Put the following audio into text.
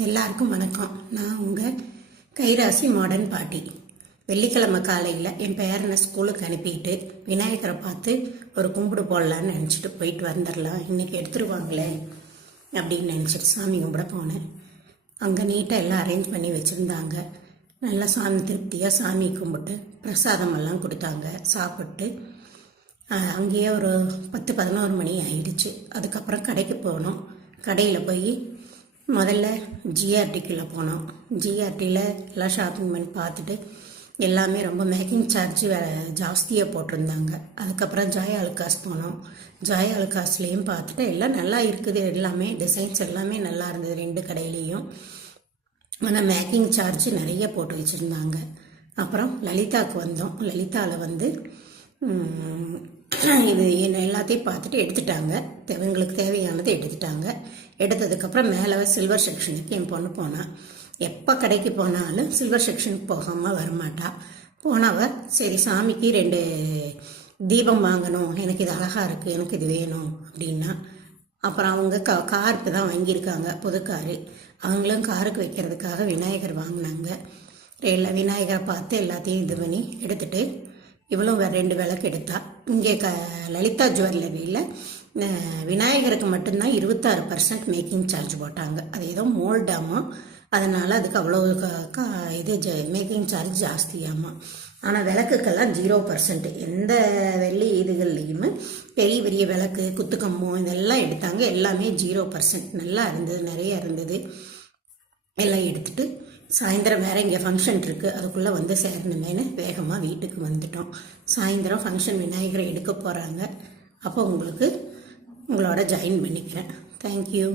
எல்லாருக்கும் வணக்கம். நான் உங்கள் கைராசி மாடர்ன் பாட்டி. வெள்ளிக்கிழமை காலையில் என் பேரனை ஸ்கூலுக்கு அனுப்பிட்டு விநாயகரை பார்த்து ஒரு கும்பிடு போடலான்னு நினச்சிட்டு போயிட்டு வந்துடலாம், இன்றைக்கி எடுத்துருவாங்களே அப்படின்னு நினச்சிட்டு சாமி கும்பிட போனேன். அங்கே நீட்டாக எல்லாம் அரேஞ்ச் பண்ணி வச்சுருந்தாங்க. நல்லா சாமி திருப்தியாக சாமி கும்பிட்டு பிரசாதமெல்லாம் கொடுத்தாங்க. சாப்பிட்டு அங்கேயே ஒரு 10-11 மணி ஆயிடுச்சு. அதுக்கப்புறம் கடைக்கு போனோம். கடையில் போய் முதல்ல ஜிஆர்டிக்குள்ளே போனோம். ஜிஆர்டியில் எல்லாம் ஷாப்பிங் பண்ணி பார்த்துட்டு எல்லாமே ரொம்ப மேக்கிங் சார்ஜ் ஜாஸ்தியாக போட்டிருந்தாங்க. அதுக்கப்புறம் ஜாய் அலுகாஸ் போனோம். ஜாய் அலுகாஸ்லேயும் பார்த்துட்டு எல்லாம் நல்லா இருக்குது, எல்லாமே டிசைன்ஸ் எல்லாமே நல்லா இருந்தது 2 கடையிலையும். ஆனால் மேக்கிங் சார்ஜ் நிறைய போட்டு வச்சுருந்தாங்க. அப்புறம் லலிதாவுக்கு வந்தோம். லலிதாவில் வந்து இது எல்லாத்தையும் பார்த்துட்டு எடுத்துட்டாங்க. இவங்களுக்கு தேவையானது எடுத்துட்டாங்க. எடுத்ததுக்கப்புறம் மேலே சில்வர் செக்ஷனுக்கு என் பொண்ணு போனாள். எப்போ கடைக்கு போனாலும் சில்வர் செக்ஷனுக்கு போகாமல் வரமாட்டா. போனவ சரி சாமிக்கு 2 தீபம் வாங்கணும், எனக்கு இது அழகாக இருக்குது, எனக்கு இது வேணும் அப்படின்னா. அப்புறம் அவங்க காருக்கு தான் வாங்கியிருக்காங்க, புது காரு. அவங்களும் காருக்கு வைக்கிறதுக்காக விநாயகர் வாங்கினாங்க. விநாயகரை பார்த்து எல்லாத்தையும் இது பண்ணி எடுத்துகிட்டு இவ்வளோ 2 விளக்கு எடுத்தா. இங்கே லலிதா ஜுவல்லரியில் விநாயகருக்கு மட்டும்தான் 26% மேக்கிங் சார்ஜ் போட்டாங்க. அது ஏதோ மோல்டாமா, அதனால் அதுக்கு அவ்வளோ மேக்கிங் சார்ஜ் ஜாஸ்தியாமா. ஆனால் விளக்குக்கெல்லாம் 0%. எந்த வெள்ளி இதுகள்லையுமே பெரிய பெரிய விளக்கு குத்துக்கம்பம் இதெல்லாம் எடுத்தாங்க. எல்லாமே 0%. நல்லா இருந்தது, நிறைய இருந்தது. எல்லாம் எடுத்துகிட்டு சாயந்தரம் வேறு இங்கே ஃபங்க்ஷன் இருக்குது, அதுக்குள்ளே வந்து சேரணுமேனு வேகமாக வீட்டுக்கு வந்துட்டோம். சாயந்தரம் ஃபங்க்ஷன் விநாயகரை எடுக்க போகிறாங்க. அப்போ உங்களோட ஜாயின் பண்ணிக்கிறேன். தேங்க்யூ.